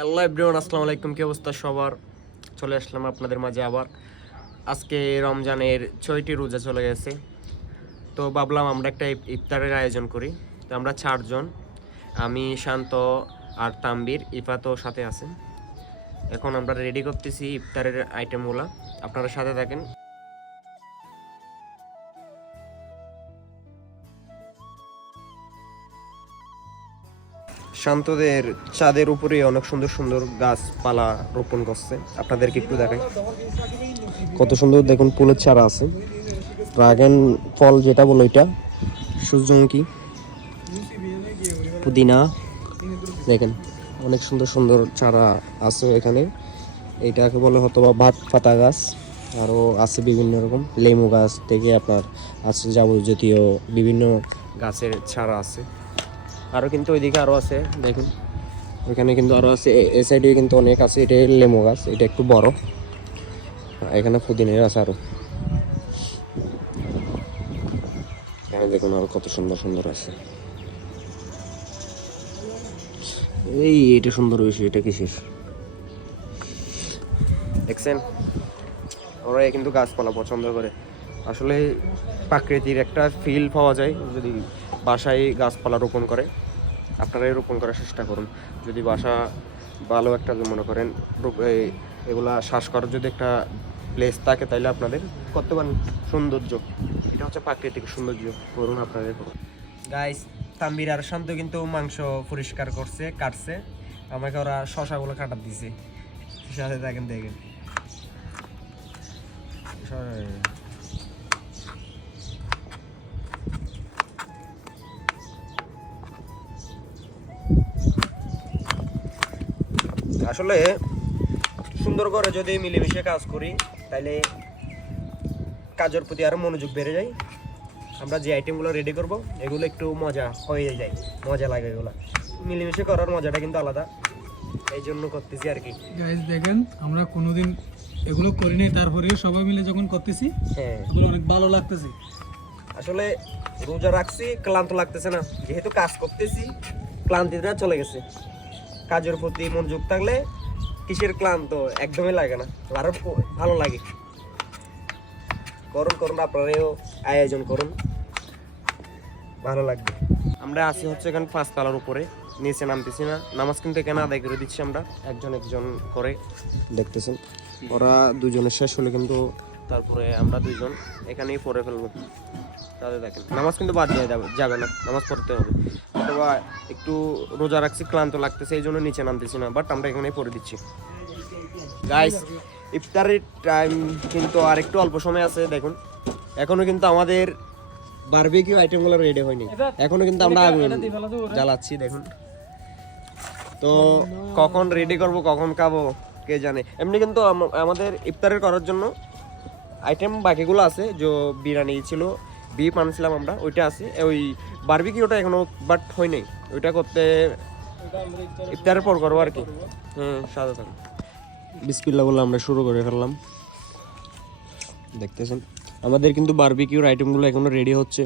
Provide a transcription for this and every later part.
Hello everyone, আসসালামু আলাইকুম। কি অবস্থা সবার? চলে আসলাম আপনাদের মাঝে আবার। আজকে রমজানের 6টি রোজা চলে গেছে, তো ভাবলাম আমরা একটা ইফতারের আয়োজন করি। তো আমরা 4 জন, আমি, শান্ত আর তাম্বির, ইফাতও সাথে আছে। এখন আমরা রেডি করতেছি ইফতারের আইটেমগুলো, আপনারা সাথে থাকেন। শান্তদের চাঁদের উপরে অনেক সুন্দর সুন্দর গাছপালা রোপণ করছে, আপনাদেরকে একটু দেখাই। কত সুন্দর দেখুন, ফুলের চারা আছে, ড্রাগন ফল যেটা বলো এটা, সূর্যমুখী, পুদিনা, দেখেন অনেক সুন্দর সুন্দর চারা আছে এখানে। এইটাকে বলে হয়তো বা ভাত পাতা গাছ, আরও আছে বিভিন্ন রকম লেমু গাছ থেকে আপনার আছে যাবতীয় বিভিন্ন গাছের চারা আছে। আরও কিন্তু ওইদিকে আরও আছে, দেখুন এখানে কিন্তু আরও আছে, এ সাইডে কিন্তু অনেক আছে। এটা লেমু গাছ, এটা একটু বড়। এখানে পুদিনের আছে আরও, এখানে দেখুন আরও কত সুন্দর সুন্দর আছে। এটা সুন্দর হয়েছে, এটা কিসের দেখছেন? ওরা কিন্তু গাছপালা পছন্দ করে। আসলে প্রাকৃতির একটা ফিল পাওয়া যায় যদি বাসায় গাছপালা রোপণ করে। আপনারাই রোপণ করার চেষ্টা করুন। যদি বাসা ভালো একটা মনে করেন এগুলা শ্বাস করার যদি একটা প্লেস থাকে, তাইলে আপনাদের করতে পারেন। সৌন্দর্য, এটা হচ্ছে প্রাকৃতিক সৌন্দর্য, করুন আপনাদের। গাইস, তাম্বির আর শান্ত কিন্তু মাংস পরিষ্কার করছে, কাটছে। আমাকে ওরা শশাগুলো কাটার দিছে, সাথে দেখেন দেখেন। আসলে সুন্দর করে যদি মিলেমিশে কাজ করি, তাহলে কাজের প্রতি আরো মনোযোগ বেড়ে যায়। আমরা যে আইটেমগুলো রেডি করব, এগুলো একটু মজা হয়ে যায়, মজা লাগে। এগুলো মিলেমিশে করার মজাটা কিন্তু আলাদা, এই জন্য করতেছি আর কি। গাইস দেখেন, আমরা কোনোদিন এগুলো করিনি, তারপরেও সবাই মিলে যখন করতেছি, হ্যাঁ, এগুলো অনেক ভালো লাগতেছে। আসলে রোজা রাখছি, ক্লান্ত লাগতেছে না, যেহেতু কাজ করতেছি ক্লান্তিটা চলে গেছে। কাজের প্রতি মনোযোগ থাকলে কিসের ক্লান্ত একদমই লাগে না, আরো ভালো লাগে। করুন করুন, আপনারাও আয়োজন করুন, ভালো লাগবে। আমরা আসি হচ্ছে এখানে 5 তলার উপরে, নিচে নামতেছি না। নামাজ কিন্তু এখানে আদায় করে দিচ্ছি আমরা, একজন একজন করে, দেখতেছেন। ওরা দুজনের শেষ হলে কিন্তু তারপরে আমরা 2জন এখানেই পড়ে ফেলবো। তাহলে দেখেন, নামাজ কিন্তু বাদ দিয়ে যাবে না, নামাজ পড়তে হবে। অথবা একটু রোজা রাখছি, ক্লান্ত লাগতেছে, এই জন্য নিচে নামতেছি না, বাট আমরা এখানেই পড়ে দিচ্ছি। গাইস, ইফতারের টাইম কিন্তু আর একটু অল্প সময় আছে। দেখুন এখনো কিন্তু আমাদের বারবিকিউ আইটেমগুলো রেডি হয়নি, এখনো কিন্তু আমরা আগুন জ্বালাচ্ছি। দেখুন তো কখন রেডি করব, কখন খাবো কে জানে। এমনি কিন্তু আমাদের ইফতারের করার জন্য আইটেম বাকিগুলো আছে। যে বিরিয়ানি ছিল, বিফ আনছিলাম আমরা, ওইটা আছে। ওই বারবিকিউটা এখনো বাট হয় নাই, ওইটা করতে ইফতারের পর করবো আর কি। সাদা থাকুন। বিসমিল্লাহ বলে আমরা শুরু করে ফেললাম। দেখতেছেন আমাদের কিন্তু বারবিকিউর আইটেমগুলো এখনো রেডি হচ্ছে,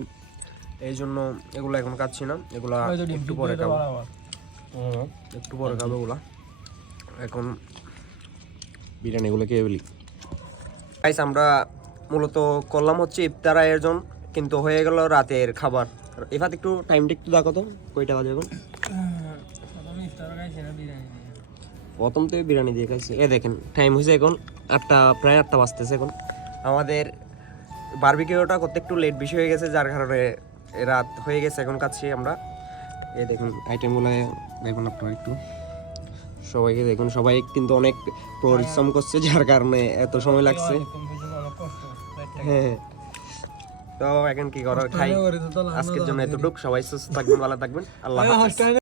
এই জন্য এগুলো এখন কাটছি না, এগুলা একটু পরে খাবো। একটু পরে খাবো এগুলা, এখন বিরিয়ানিগুলো খেয়ে ফেলি। গাইস, আমরা মূলত করলাম হচ্ছে ইফতার আয়োজন, কিন্তু হয়ে গেল রাতের খাবার। এবার একটু টাইমটা একটু দেখো তো, কয়টা বাজে এখন? প্রথম তো বিরিয়ানি দিয়ে খাইছে। দেখেন টাইম হয়েছে এখন 8টা, প্রায় 8টা বাজতেছে এখন। আমাদের বারবিকিউটা করতে একটু লেট বেশি হয়ে গেছে, যার কারণে রাত হয়ে গেছে, এখন খাচ্ছি আমরা। দেখুন আইটেমগুলো দেখুন আপনারা একটু, সবাইকে দেখুন, সবাই কিন্তু অনেক পরিশ্রম করছে, যার কারণে এত সময় লাগছে। হ্যাঁ, তো এখন কি করার, খাই। আজকের জন্য এতটুকু। সবাই সুস্থ থাকবেন, ভালো থাকবেন, আল্লাহ হাফেজ।